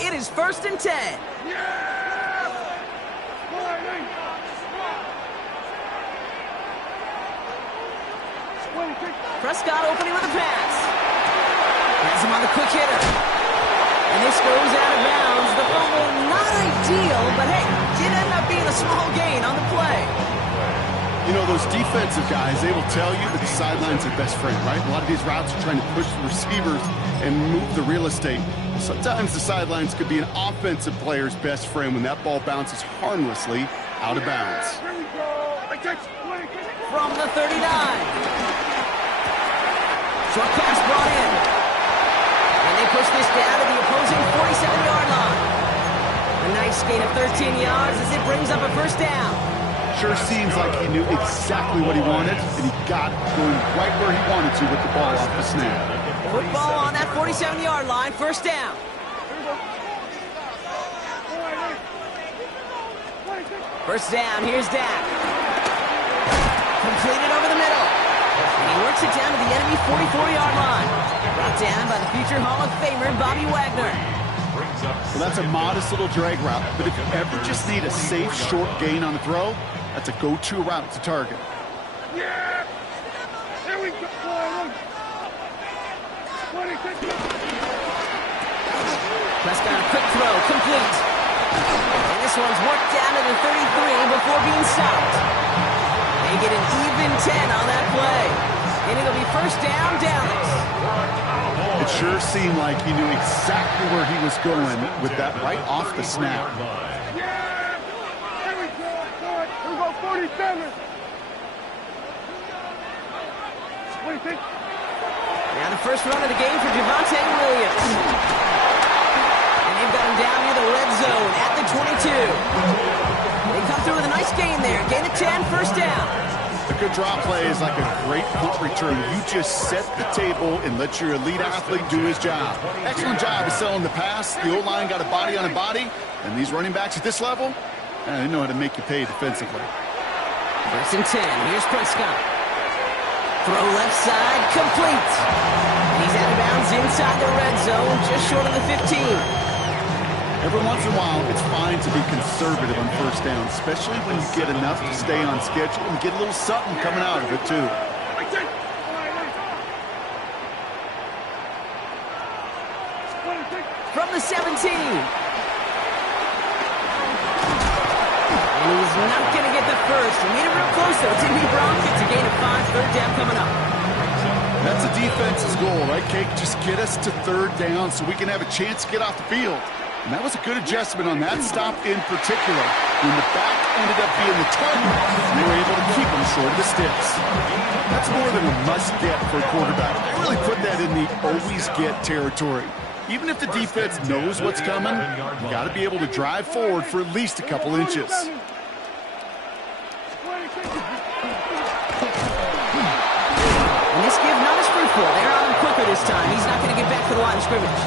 It is 1st and 10. Prescott opening with a pass. Has him on the quick hitter. And this goes out of bounds. The fumble not ideal, but hey, did end up being a small gain on the play. You know, those defensive guys, they will tell you that the sideline's their best friend, right? A lot of these routes are trying to push the receivers and move the real estate. Sometimes the sidelines could be an offensive player's best friend when that ball bounces harmlessly out of bounds. From the 39. Short pass brought in. And they push this down to the opposing 47-yard line. A nice gain of 13 yards as it brings up a 1st down. Sure seems like he knew exactly what he wanted, and he got going right where he wanted to with the ball off the snap. Football on that 47-yard line, 1st down. First down, here's Dak. Completed over the middle. And he works it down to the enemy 44-yard line. Brought down by the future Hall of Famer, Bobby Wagner. Well, that's a modest little drag route, but if you ever just need a safe, short gain on the throw, that's a go-to route to target. Yeah! Here we go! Prescott, a quick throw, complete. And this one's worked down to the 33 before being stopped. They get an even 10 on that play. And it'll be 1st down, Dallas. It sure seemed like he knew exactly where he was going with that right off the snap. Yeah! Here we go! Here we go, 47! What do you think? Now the first run of the game for Javonte Williams. And they've got him down near the red zone at the 22. They come through with a nice gain there. Gain of 10, 1st down. A good draw play is like a great punt return. You just set the table and let your elite athlete do his job. Excellent job of selling the pass. The O-line got a body on a body. And these running backs at this level, they know how to make you pay defensively. 1st and 10. Here's Prescott. Throw left side, complete. And he's out of bounds inside the red zone, just short of the 15. Every once in a while, it's fine to be conservative on 1st down, especially when you get enough to stay on schedule and get a little something coming out of it, too. From the 17. And he's not going to get the first. He made it real close, though. Didn't he, Brock? It's a gain of 5, 3rd down coming up. That's a defense's goal, right, Cake? Just get us to 3rd down so we can have a chance to get off the field. And that was a good adjustment on that stop in particular. When the back ended up being the target, they were able to keep him short of the sticks. That's more than a must-get for a quarterback. I really put that in the always-get territory. Even if the defense knows what's coming, you got to be able to drive forward for at least a couple inches. And this give not as fruitful. They're on him quicker this time. He's not going to get back to the line of scrimmage.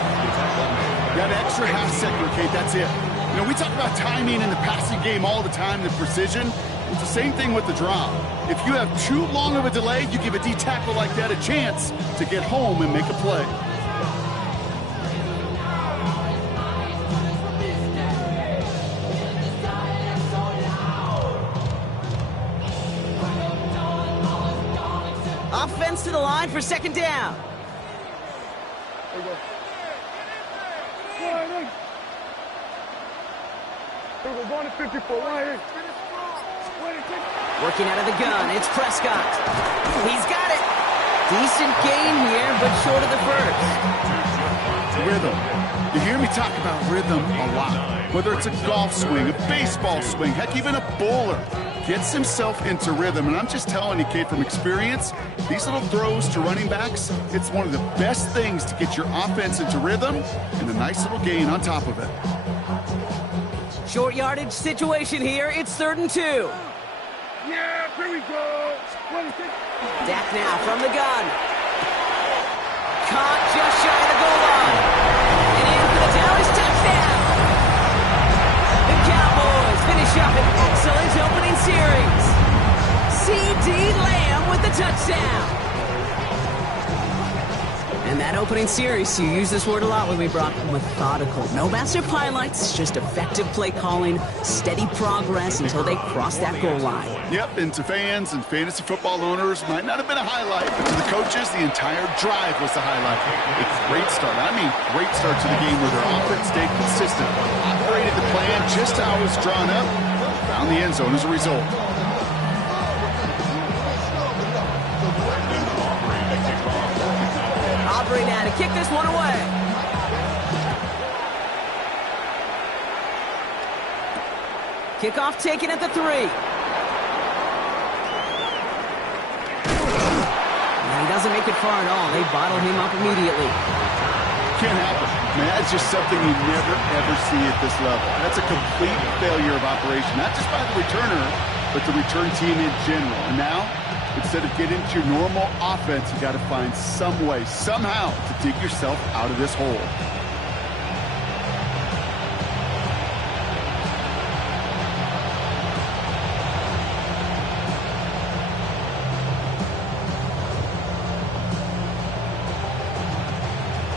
Got an extra half-second, Kate, that's it. You know, we talk about timing in the passing game all the time, the precision. It's the same thing with the drop. If you have too long of a delay, you give a D-tackle like that a chance to get home and make a play. Offense to the line for 2nd down. There we go. We're going to 54. Working out of the gun, it's Prescott. He's got it. Decent gain here, but short of the 1st. Rhythm. You hear me talk about rhythm a lot. Whether it's a golf swing, a baseball swing, heck, even a bowler gets himself into rhythm. And I'm just telling you, Kate, from experience, these little throws to running backs, it's one of the best things to get your offense into rhythm and a nice little gain on top of it. Short yardage situation here. It's 3rd and 2. Yeah, here we go. Dak now from the gun. Caught just shy of the goal line. And in for the Dallas touchdown. The Cowboys finish up an excellent opening series. C.D. Lamb with the touchdown. And that opens putting serious. You use this word a lot with me, Brock. Methodical. No massive highlights, just effective play calling, steady progress until they cross that goal line. Yep, and to fans and fantasy football owners, might not have been a highlight, but to the coaches, the entire drive was the highlight. A great start. I mean, great start to the game where their offense stayed consistent, operated the plan just how it was drawn up, found the end zone as a result. Aubrey now to kick this one away. Kickoff taken at the 3. And he doesn't make it far at all. They bottle him up immediately. Can't happen. Man, that's just something you never, ever see at this level. That's a complete failure of operation, not just by the returner, but the return team in general. And now, instead of getting into your normal offense, you got to find some way, somehow, to dig yourself out of this hole.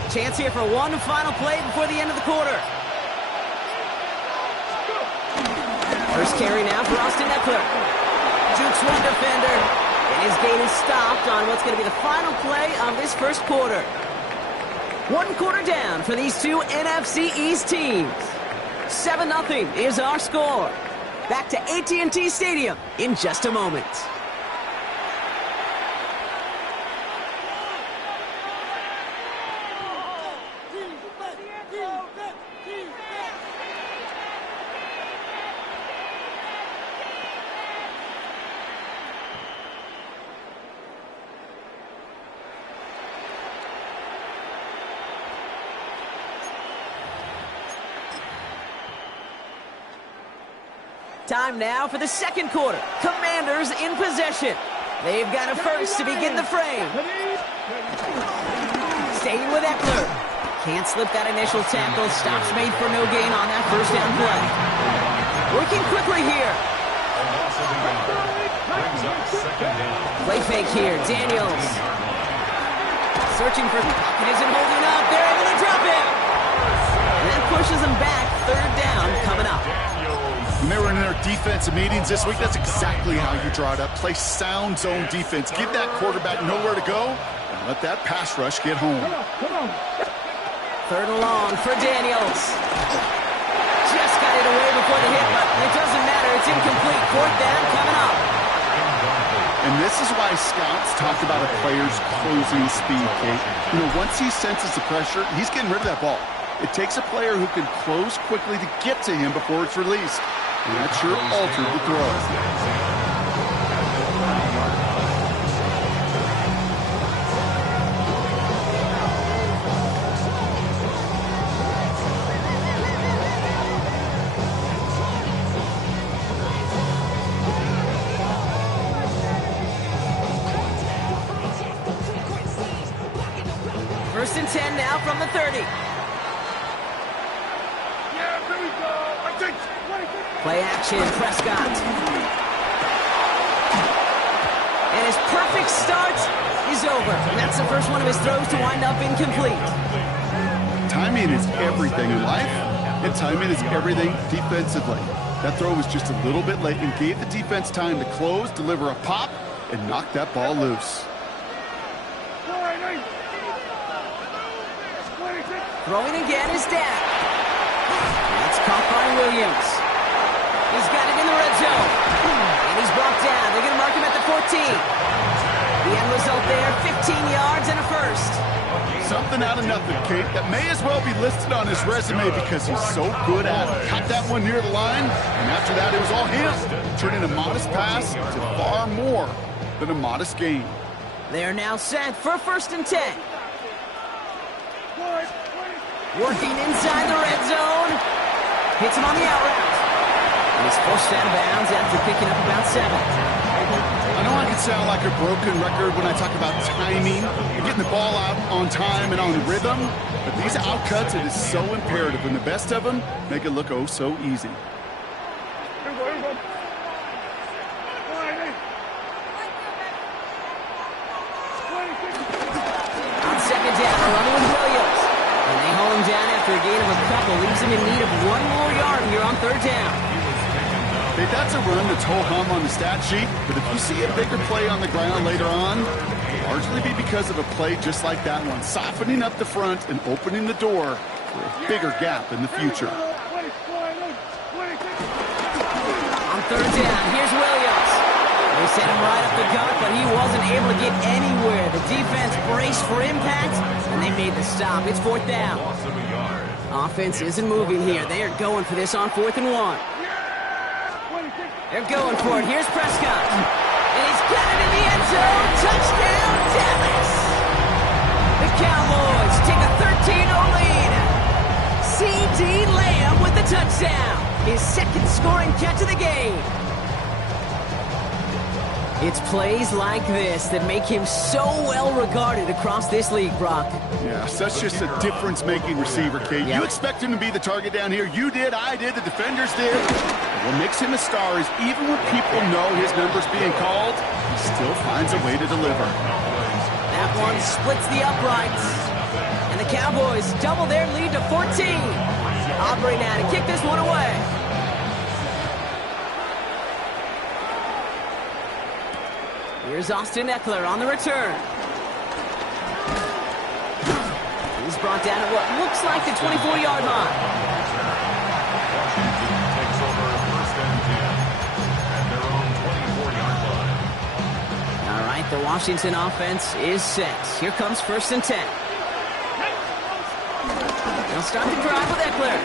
Chance here for one final play before the end of the quarter. First carry now for Austin Eckler. Jukes one defender, and his gain is stopped on what's going to be the final play of this first quarter. 1 quarter down for these two NFC East teams. 7-0 is our score. Back to AT&T Stadium in just a moment. Time now for the second quarter. Commanders in possession. They've got a first to begin the frame. Staying with Eckler. Can't slip that initial tackle. Stops made for no gain on that first down play. Working quickly here. Play fake here. Daniels. Searching for... It isn't holding up. They're able to drop it. And that pushes them back. Third down coming up. When they were in their defensive meetings this week, that's exactly how you draw it up. Play sound zone defense. Give that quarterback nowhere to go, and let that pass rush get home. Third and long for Daniels. Just got it away before the hit, but it doesn't matter. It's incomplete. Fourth down coming up. And this is why scouts talk about a player's closing speed, Kate. You know, once he senses the pressure, he's getting rid of that ball. It takes a player who can close quickly to get to him before it's released. And that sure altered the throw. First and 10 now from the 30. Play action, Prescott. And his perfect start is over. And that's the first one of his throws to wind up incomplete. Timing is everything in life, and timing is everything defensively. That throw was just a little bit late and gave the defense time to close, deliver a pop, and knock that ball loose. Throwing again is Dak. That's caught by Williams. He's got it in the red zone. And he's brought down. They're going to mark him at the 14. The end result there, 15 yards and a first. Something out of nothing, Kate. That may as well be listed on his resume because he's so good at it. Caught that one near the line, and after that it was all him. Turning a modest pass to far more than a modest gain. They're now set for first and 10. Working inside the red zone. Hits him on the out route. And he's forced out of bounds after picking up about 7. I know I can sound like a broken record when I talk about timing and getting the ball out on time and on rhythm, but these out cuts, it is so imperative, and the best of them make it look oh so easy. On second down, a run with couple leaves him in need of one more yard here on third down. Hey, that's a run that's ho-hum on the stat sheet, but if you see a bigger play on the ground later on, it'll largely be because of a play just like that one, softening up the front and opening the door for a bigger gap in the future. On third down, here's Williams. They sent him right up the gut, but he wasn't able to get anywhere. The defense braced for impact, and they made the stop. It's fourth down. Offense isn't moving here. They are going for this on 4th and 1. They're going for it. Here's Prescott. And he's got it in the end zone. Touchdown, Dallas! The Cowboys take a 13-0 lead. C.D. Lamb with the touchdown. His second scoring catch of the game. It's plays like this that make him so well regarded across this league, Brock. Yeah, such just a difference-making receiver, Kate. Yep. You expect him to be the target down here. You did, I did, the defenders did. What makes him a star is even when people know his number's being called, he still finds a way to deliver. That one splits the uprights. And the Cowboys double their lead to 14. Aubrey now to kick this one away. Here's Austin Eckler on the return. He's brought down at what looks like the 24-yard line. Washington takes over first and 10 at their own 24-yard line. All right, the Washington offense is set. Here comes first and 10. They'll start the drive with Eckler.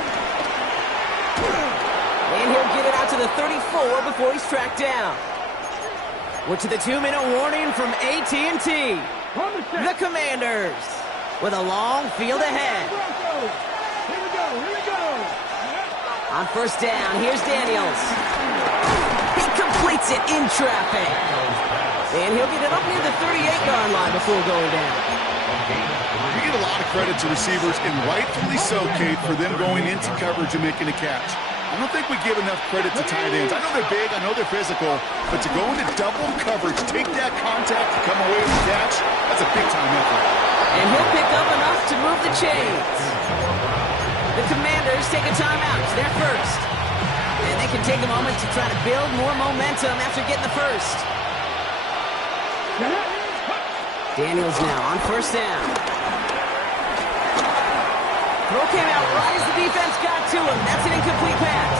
And he'll get it out to the 34 before he's tracked down. We're to the 2-minute warning from AT&T. The Commanders with a long field ahead. Here we go. On first down, here's Daniels. He completes it in traffic. And he'll get it up near the 38-yard line before going down. We give a lot of credit to receivers, and rightfully so, Kate, for them going into coverage and making a catch. I don't think we give enough credit to tight ends. I know they're big, I know they're physical, but to go into double coverage, take that contact, and come away with the catch, that's a big-time effort. And he'll pick up enough to move the chains. The Commanders take a timeout. They're first. And they can take a moment to try to build more momentum after getting the first. Daniels now on first down. Throw came out right as the defense got to him. That's an incomplete pass.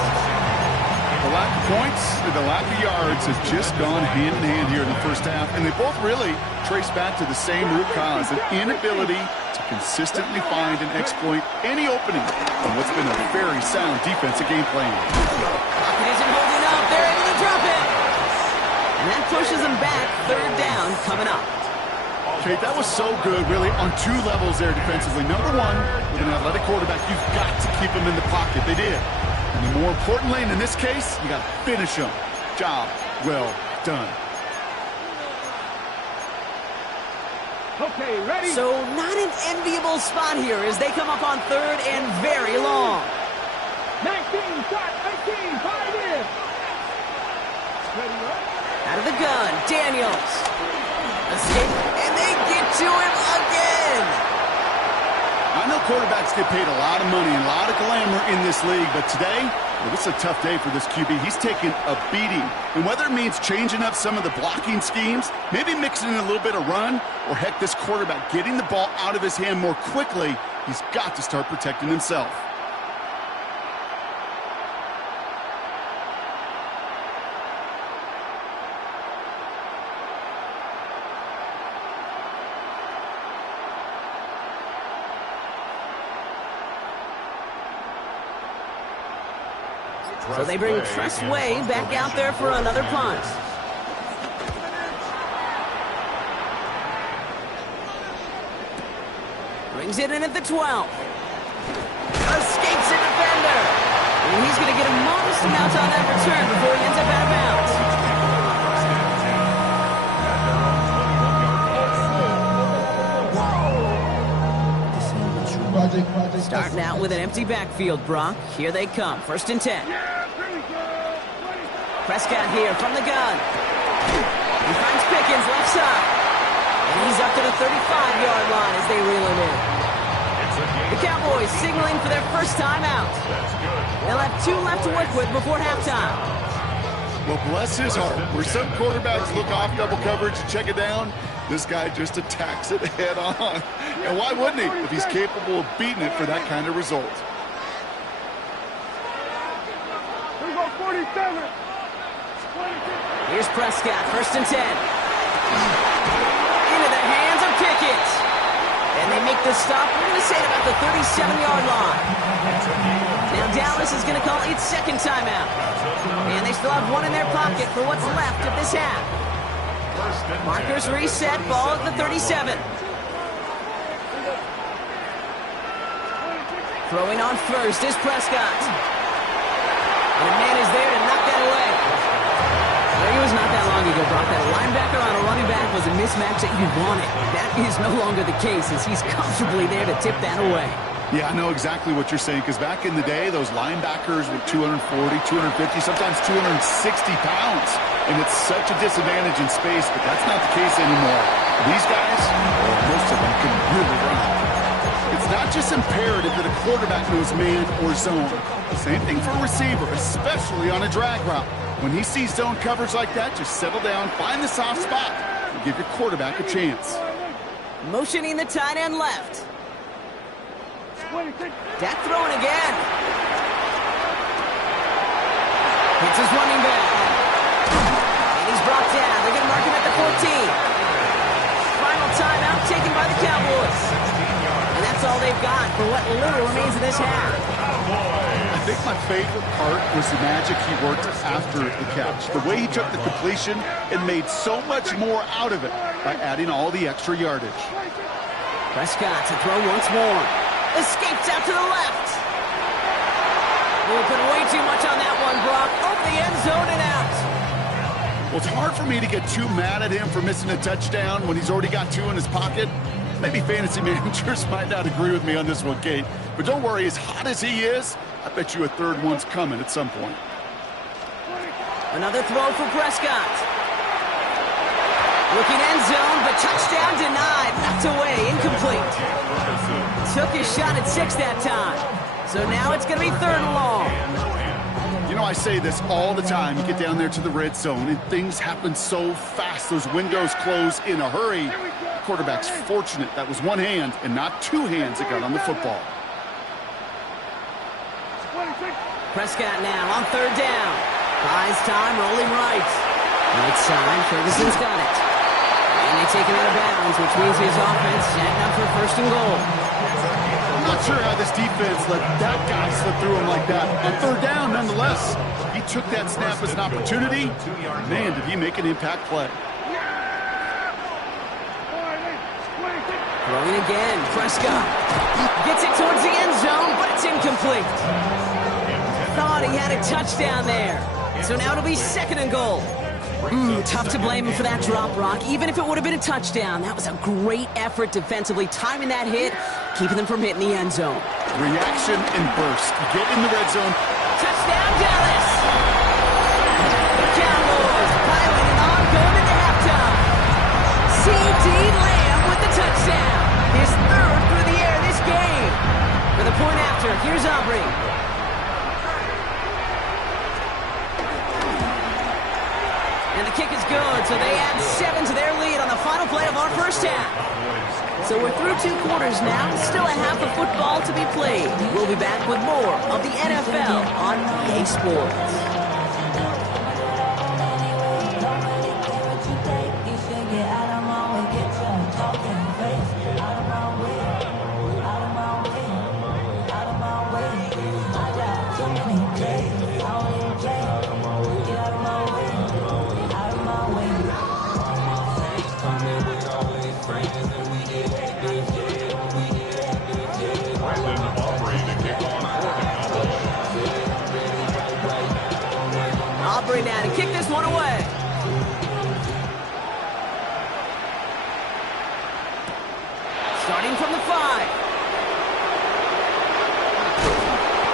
The lack of points and the lack of yards has just gone hand in hand here in the first half, and they both really trace back to the same root cause, an inability to consistently find and exploit any opening on what's been a very sound defensive game plan. Pocket isn't holding up. They're able to drop it. And that pushes them back. Third down coming up. Okay, that was so good, really, on two levels there defensively. Number one, with an athletic quarterback, you've got to keep him in the pocket. They did. And more importantly, and in this case, you got to finish him. Job well done. Okay, ready? So not an enviable spot here as they come up on third and very long. 19, shot, 19, 5 in. Ready up. Out of the gun, Daniels. Escape, and they get to him again. I know quarterbacks get paid a lot of money and a lot of glamour in this league, but today, well, this is a tough day for this QB. He's taking a beating. And whether it means changing up some of the blocking schemes, maybe mixing in a little bit of run, or heck, this quarterback getting the ball out of his hand more quickly, he's got to start protecting himself. So they bring Tressway back out there for another punt. Brings it in at the 12. Escapes a defender. And he's going to get a modest amount on that return before he ends up out of bounds. Starting out with an empty backfield, Brock. Here they come. First and 10. Prescott here from the gun. He finds Pickens left side. And he's up to the 35-yard line as they reel him in. The Cowboys Cowboys signaling for their first time out. They'll have 2 left to work with before halftime. Well, bless his heart. Where some quarterbacks look off double coverage and check it down, this guy just attacks it head on. And why wouldn't he if he's capable of beating it for that kind of result? Here we go, 47. Here's Prescott, 1st and 10. Into the hands of Pickett. And they make the stop, we're going to say, at about the 37-yard line. Now Dallas is going to call its second timeout. And they still have 1 in their pocket for what's left of this half. Markers reset, ball at the 37. Throwing on first is Prescott. And a man is there to knock that away. It was not that long ago, Brock, that a linebacker on a running back was a mismatch that you wanted. That is no longer the case, as he's comfortably there to tip that away. Yeah, I know exactly what you're saying, because back in the day, those linebackers were 240, 250, sometimes 260 pounds. And it's such a disadvantage in space, but that's not the case anymore. These guys, most of them, can really run. It's not just imperative that a quarterback knows man or zone. Same thing for a receiver, especially on a drag route. When he sees zone coverage like that, just settle down, find the soft spot, and give your quarterback a chance. Motioning the tight end left. Dak throwing again. Hits his running back. And he's brought down. They're going to mark him at the 14. Final timeout taken by the Cowboys. And that's all they've got for what little remains of this half. I think my favorite part was the magic he worked after the catch. The way he took the completion and made so much more out of it by adding all the extra yardage. Prescott to throw once more. Escapes out to the left. We'll put way too much on that one, Brock. Over the end zone and out. Well, it's hard for me to get too mad at him for missing a touchdown when he's already got 2 in his pocket. Maybe fantasy managers might not agree with me on this one, Kate. But don't worry, as hot as he is, I bet you a third one's coming at some point. Another throw for Prescott. Looking end zone, but touchdown denied. Knocked away, incomplete. Took his shot at 6 that time. So now it's going to be 3rd and long. You know, I say this all the time. You get down there to the red zone, and things happen so fast. Those windows close in a hurry. The quarterback's fortunate that was 1 hand and not 2 hands that got on the football. Prescott now on 3rd down. Buys time, rolling right. Right side, Ferguson's got it. And they take him out of bounds, which means his offense setting up for 1st and goal. I'm not sure how this defense let that guy slip through him like that. On 3rd down, nonetheless, he took that snap as an opportunity. Man, did he make an impact play. Throwing again, Prescott. Gets it towards the end zone, but it's incomplete. Thought he had a touchdown there. So now it'll be 2nd and goal. Tough to blame him for that drop, Rock. Even if it would have been a touchdown, that was a great effort defensively, timing that hit, keeping them from hitting the end zone. Reaction and burst. You get in the red zone. Touchdown, Dallas! The Cowboys piling it on, going into halftime. C.D. Lamb with the touchdown. His 3rd through the air this game. For the point after, here's Aubrey. And the kick is good, so they add 7 to their lead on the final play of our first half. So we're through 2 quarters now, still a half of football to be played. We'll be back with more of the NFL on EA Sports. Aubrey now to kick this one away. Starting from the 5.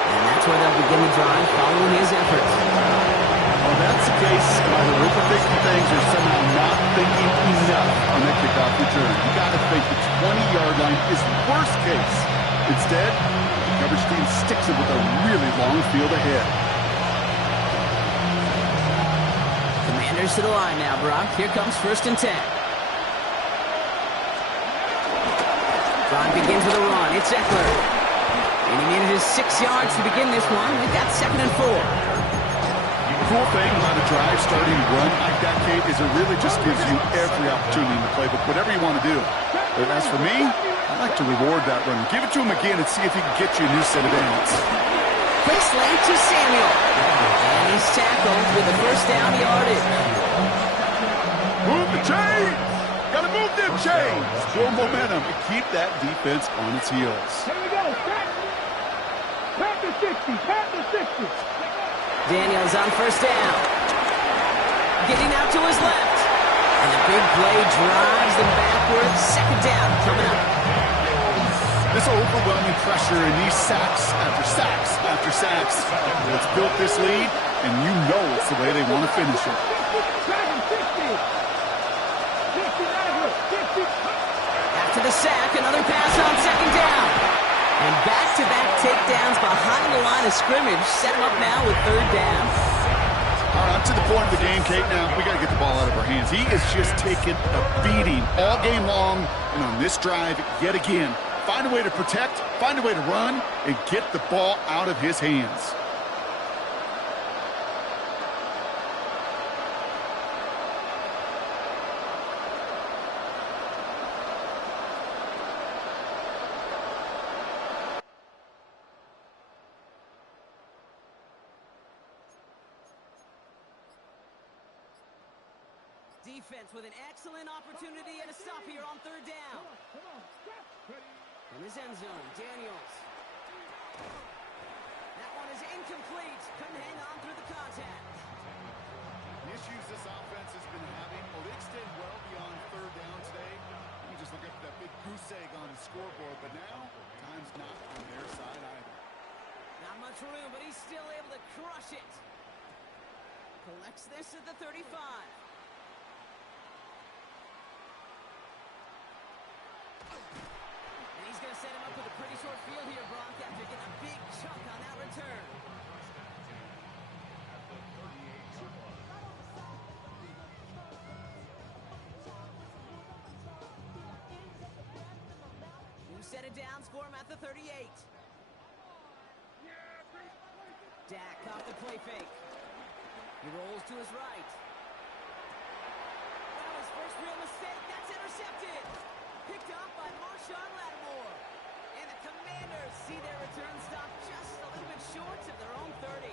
And that's where they'll begin the drive following his efforts. Well, that's the case. Either overthinking things or somehow not thinking enough on that kickoff return. You got to think the 20-yard line is worst case. Instead, coverage team sticks it with a really long field ahead. Commanders to the line now, Brock. Here comes 1st and 10. Ron begins with a run. It's Eckler. And he needed his 6 yards to begin this one. We've got 2nd and 4. Cool thing about a drive starting run like that, Kate, is it really just gives you every opportunity in the playbook, whatever you want to do. But as for me, I like to reward that run. Give it to him again and see if he can get you a new set of downs. Quick slant to Samuel. And he's tackled with the 1st down yardage. Move the chains! Gotta move them chains! Build momentum and keep that defense on its heels. Here we go. Pat the 60. Pat the 60. Daniels on 1st down. Getting out to his left. And the big play drives them backwards. 2nd down coming up. This overwhelming pressure and these sacks after sacks after sacks. It's built this lead, and you know it's the way they want to finish it. After the sack, another pass on 2nd down. And back-to-back takedowns behind the line of scrimmage. Set him up now with 3rd down. All right, up to the point of the game, Kate. Now, we got to get the ball out of our hands. He is just taking a beating all game long. And on this drive, yet again, find a way to protect, find a way to run, and get the ball out of his hands. Defense with an excellent opportunity and a stop here on 3rd down. In his end zone, Daniels. That one is incomplete. Couldn't hang on through the contact. The issues this offense has been having, well, they extend well beyond 3rd down today. You just look up at that big goose egg on the scoreboard, but now, time's not on their side either. Not much room, but he's still able to crush it. Collects this at the 35. And he's going to set him up with a pretty short field here, Brock, after getting a big chunk on that return. Who set it down, score him at the 38. Dak off the play fake. He rolls to his right. That was first real mistake. That's intercepted. Picked up by Marshawn Lattimore. And the Commanders see their return stop just a little bit short of their own 30.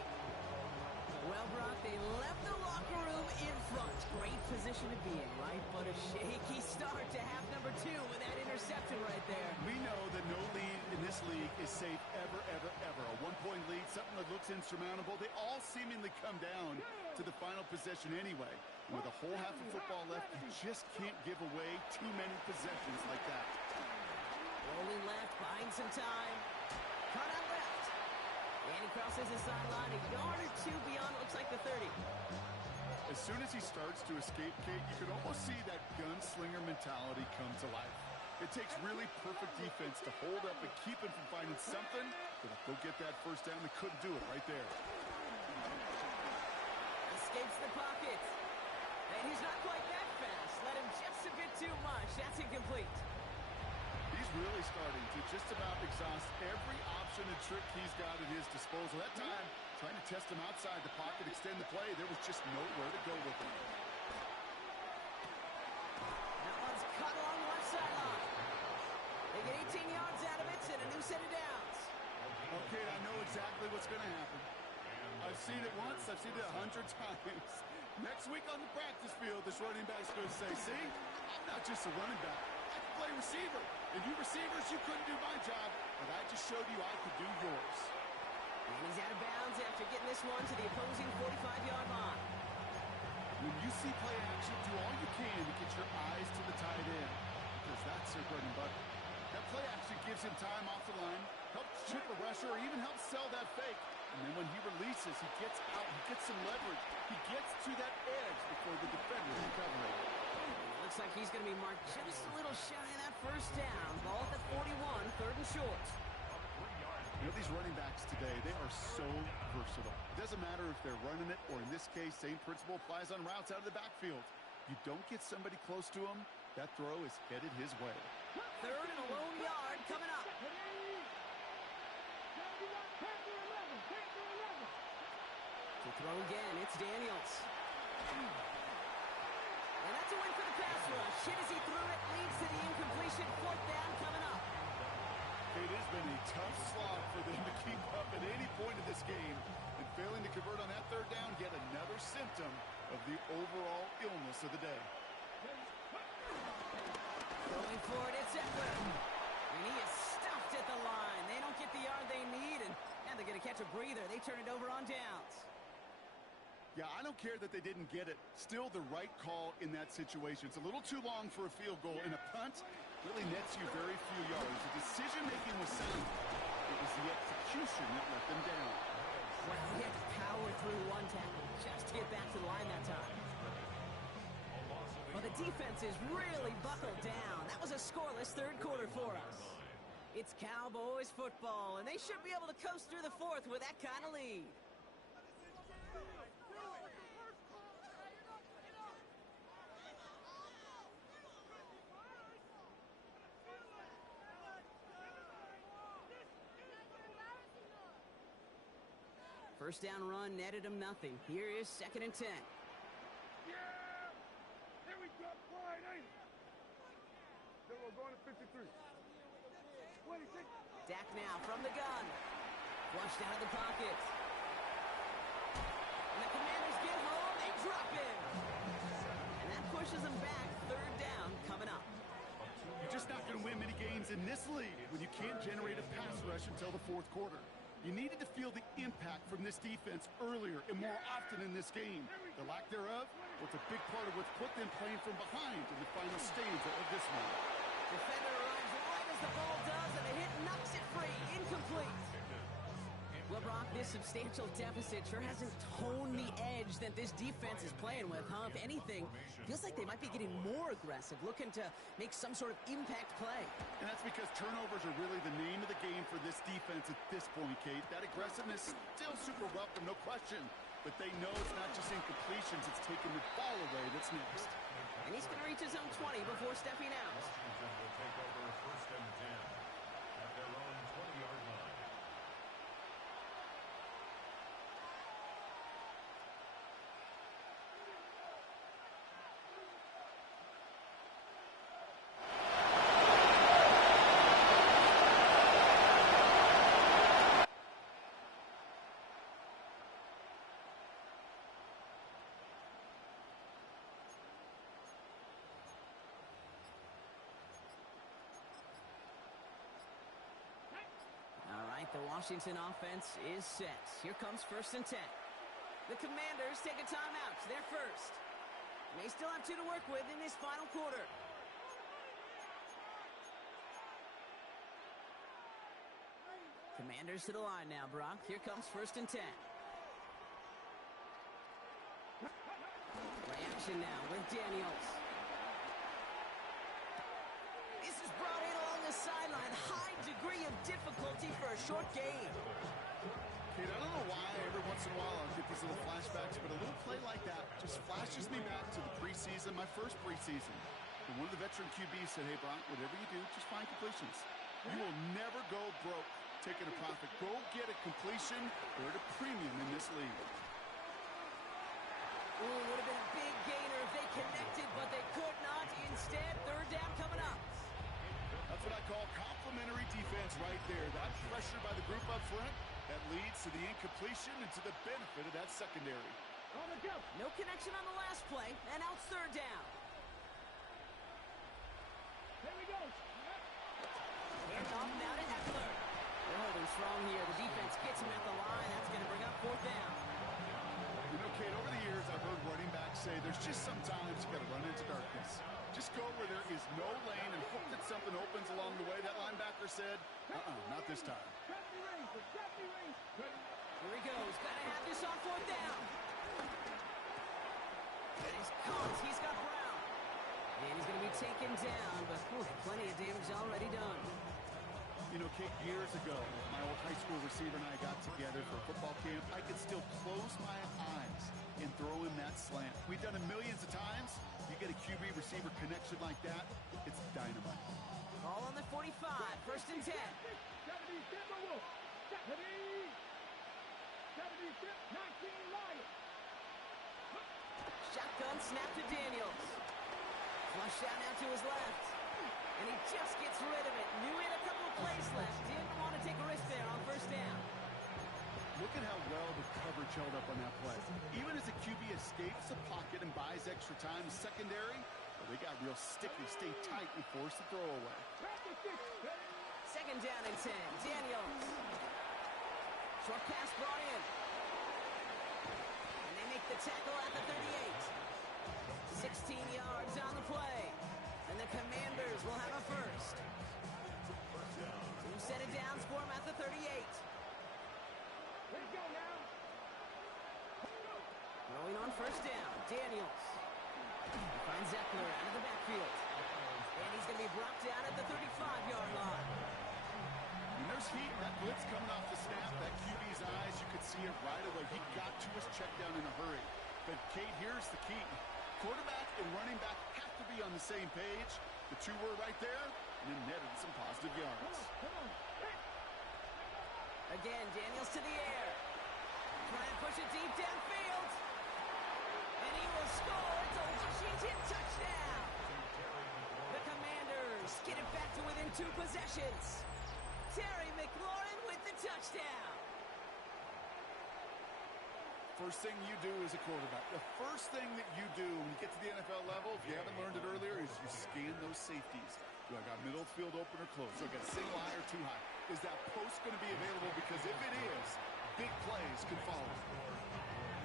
Well, Brock, they left the locker room in front. Great position to be in, right? But a shaky start to half number 2 with that interception right there. We know that no lead in this league is safe ever, ever, ever. A one-point lead, something that looks insurmountable. They all seemingly come down to the final possession anyway. And with a whole half of football left, you just can't give away too many possessions like that. Rolling left, buying some time. Cut out left. And he crosses the sideline a yard or 2 beyond, looks like the 30. As soon as he starts to escape, Kate, you can almost see that gunslinger mentality come to life. It takes really perfect defense to hold up and keep him from finding something, but if they'll get that 1st down, they couldn't do it right there. Escapes the pocket. And he's not quite that fast. Let him just a bit too much. That's incomplete. He's really starting to just about exhaust every option and trick he's got at his disposal. That time, trying to test him outside the pocket, extend the play, there was just nowhere to go with him. That one's cut along the left sideline. They get 18 yards out of it and a new set of downs. Okay, I know exactly what's going to happen. I've seen it once, I've seen it 100 times. Next week on the practice field, this running back's going to say, see, I'm not just a running back. I can play receiver. And you receivers, you couldn't do my job, but I just showed you I could do yours. And he's out of bounds after getting this one to the opposing 45-yard line. When you see play action, do all you can to get your eyes to the tight end, because that's their bread and butter. That play action gives him time off the line, helps chip a rusher, or even helps sell that fake. And then when he releases, he gets out, he gets some leverage. He gets to that edge before the defender can cover it. Looks like he's going to be marked just a little shy of that 1st down. Ball at the 41, 3rd and short. You know, these running backs today, they are so versatile. It doesn't matter if they're running it, or in this case, same principle applies on routes out of the backfield. You don't get somebody close to him, that throw is headed his way. 3rd and a lone yard coming up. To throw again, it's Daniels. And that's a win for the pass rush. Hit as he threw it, leads to the incompletion. 4th down coming up. It has been a tough slog for them to keep up at any point in this game. And failing to convert on that 3rd down, yet another symptom of the overall illness of the day. Going for it, it's Eckler. And he is stuffed at the line. They don't get the yard they need, and now they're going to catch a breather. They turn it over on downs. Yeah, I don't care that they didn't get it. Still the right call in that situation. It's a little too long for a field goal, and a punt really nets you very few yards. The decision-making was sound. It was the execution that let them down. Well, he had to power through one tackle just to get back to the line that time. Well, the defense is really buckled down. That was a scoreless 3rd quarter for us. It's Cowboys football, and they should be able to coast through the 4th with that kind of lead. First down run netted him nothing. Here is 2nd and 10. Yeah! Here we go, Friday! Then we're going to 53. 26. Dak now from the gun. Flushed out of the pocket. And the Commanders get home. They drop it. And that pushes them back. 3rd down coming up. You're just not going to win many games in this league when you can't generate a pass rush until the 4th quarter. You needed to feel the impact from this defense earlier and more often in this game. The lack thereof was a big part of what's put them playing from behind in the final stage of this one. Defender arrives right as the ball does, and the hit knocks it free. Incomplete. Well, Brock, this substantial deficit sure hasn't toned the edge that this defense is playing with, huh? If anything, feels like they might be getting more aggressive, looking to make some sort of impact play. And that's because turnovers are really the name of the game for this defense at this point, Kate. That aggressiveness is still super welcome, no question. But they know it's not just incompletions, it's taking the ball away that's next. And he's going to reach his own 20 before stepping out. Washington will take over 1st and 10 at their own 20-yard line. All right, the Washington offense is set. Here comes 1st and 10. The Commanders take a timeout. They're first. They still have 2 to work with in this final quarter. Commanders to the line now, Brock. Here comes 1st and 10. Play action now with Daniels. This is brought in along the sideline. High degree of difficulty for a short gain. Kate, I don't know why every once in a while I'll get these little flashbacks, but a little play like that just flashes me back to the preseason, my first preseason. And one of the veteran QBs said, hey, Brock, whatever you do, just find completions. You will never go broke taking a profit. Go get a completion. They're at a premium in this league. Ooh, would have been a big gainer if they connected, but they could not. Instead, 3rd down coming up. That's what I call complimentary defense right there. That pressure by the group up front, that leads to the incompletion and to the benefit of that secondary. No connection on the last play, and now it's 3rd down. Here we go. Hand off now to Eckler. They're holding strong here. The defense gets him at the line. That's going to bring up 4th down. You know, Kate, over the years, I've heard running backs say there's just sometimes you got to run into darkness. Just go where there is no lane and hope that something opens along the way. That linebacker said, not this time. Here he goes. Got to have this on 4th down. And he's caught. He's got Brown. And he's going to be taken down, but plenty of damage already done. You know, Kate, years ago, my old high school receiver and I got together for a football camp. I could still close my eyes and throw in that slant. We've done it millions of times. You get a QB receiver connection like that, it's dynamite. Ball on the 45, first and 10. 70, Lions. Shotgun snap to Daniels. Flush out now to his left. And he just gets rid of it. Knew he had a couple of plays left. Didn't want to take a risk there on first down. Look at how well the coverage held up on that play. Even as the QB escapes the pocket and buys extra time, secondary, well, they got real sticky, stay tight, and force the throw away. Second down and 10. Daniels. Short pass brought in. And they make the tackle at the 38. 16 yards on the play. And the Commanders will have a first. Two set it downs for him at the 38. Let's go now. Going on first down, Daniels. He finds Eckler out of the backfield. And he's going to be brought down at the 35-yard line. When there's heat, that blitz coming off the snap, that QB's eyes, you could see it right away. He got to his check down in a hurry. But, Kate, here's the key. Quarterback and running back have to be on the same page. The two were right there, and then netted some positive yards. Come on. Again, Daniels to the air. Trying to push it deep downfield. And he will score. It's a Washington touchdown. The Commanders get it back to within 2 possessions. Terry McLaurin with the touchdown. First thing you do as a quarterback, the first thing that you do when you get to the NFL level, if you haven't learned it earlier, is you scan those safeties. Do I got middle of the field open or close? Do I got a single high or too high? Is that post going to be available? Because if it is, big plays can follow.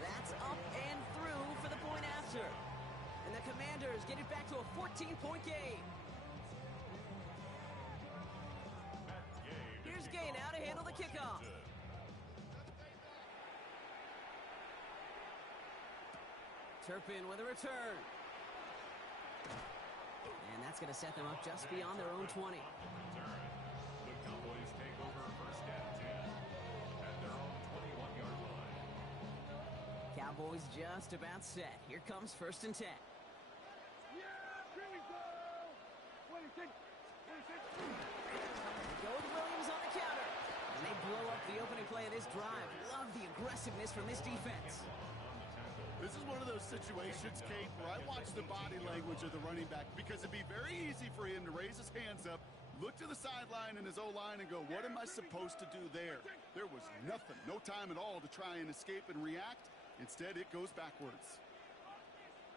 That's up and through for the point after. And the Commanders get it back to a 14-point game. Here's Gay now to handle the kickoff. Turpin with a return. And that's going to set them up just beyond their own 20. The Cowboys take over first and 10 at their own 21-yard line. Cowboys just about set. Here comes first and 10. Yeah, here we go. 26. Go with Williams on the counter. And they blow up the opening play of this drive. Love the aggressiveness from this defense. This is one of those situations, Kate, where I watch the body language of the running back because it'd be very easy for him to raise his hands up, look to the sideline and his O-line and go, what am I supposed to do there? There was nothing, no time at all to try and escape and react. Instead, it goes backwards.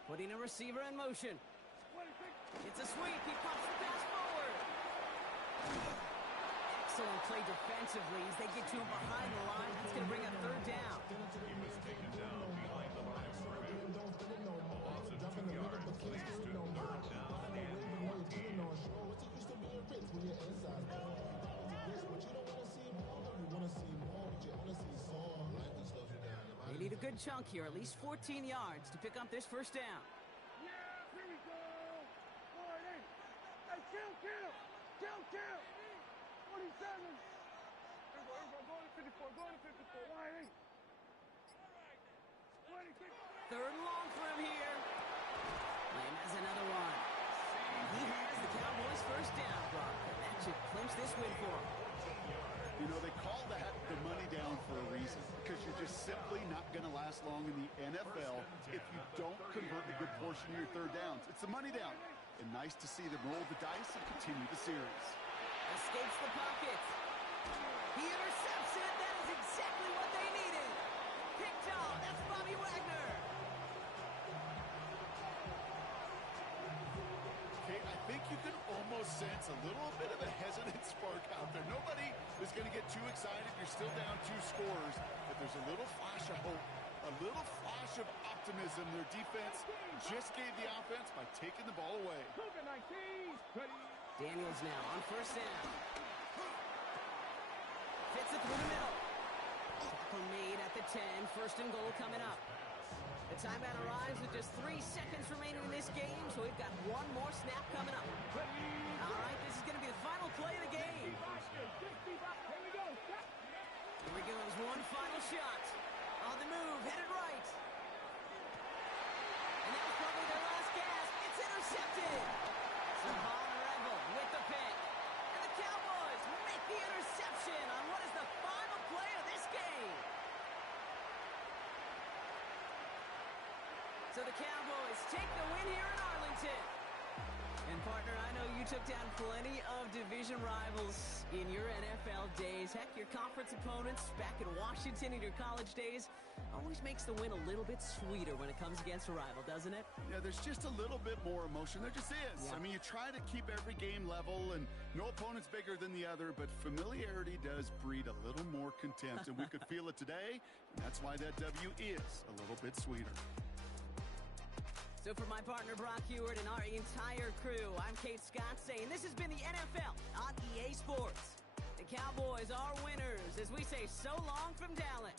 Putting a receiver in motion. 26. It's a sweep. He pops the pass forward. Excellent play defensively as they get to him behind the line. That's going to bring a third down. He was taken down behind the line of scrimmage. A loss of 2 yards leads to third down and 14. They need a good chunk here, at least 14 yards to pick up this first down. Yeah, here we go. Forward in. Hey, kill. 47. Go to 54. Wide 26. Third and long for him here. Lamb has another one. He has the Cowboys first down, Brock, and that should clinch this win for him. You know, they call that the money down for a reason because you're just simply not going to last long in the NFL if you don't convert a good portion of your third downs. It's the money down. And nice to see them roll the dice and continue the series. Escapes the pocket. He intercepts it. That is exactly what they needed. Picked off. That's Bobby Wagner. Okay, I think you can almost sense a little bit of a hesitant spark out there. Nobody is going to get too excited. You're still down 2 scores, but there's a little flash of hope, a little flash of optimism. Their defense just gave the offense by taking the ball away. Daniels now on first down. Fits it through the middle. Tackle made at the 10. First and goal coming up. The timeout arrives with just 3 seconds remaining in this game, so we've got one more snap coming up. All right, this is going to be the final play of the game. Here we go. Here we go, there's one final shot. On the move, headed right. And that was probably their last gasp. It's intercepted. So Von Rebel with the pick. And the Cowboys make the interception on what is the final play of this game. So the Cowboys take the win here in Arlington. And partner, I know you took down plenty of division rivals in your NFL days. Heck, your conference opponents back in Washington in your college days always makes the win a little bit sweeter when it comes against a rival, doesn't it? Yeah, there's just a little bit more emotion. There just is. Yeah. I mean, you try to keep every game level, and no opponent's bigger than the other, but familiarity does breed a little more contempt, and we could feel it today, and that's why that W is a little bit sweeter. So for my partner Brock Heward and our entire crew, I'm Kate Scott saying this has been the NFL on EA Sports. The Cowboys are winners as we say so long from Dallas.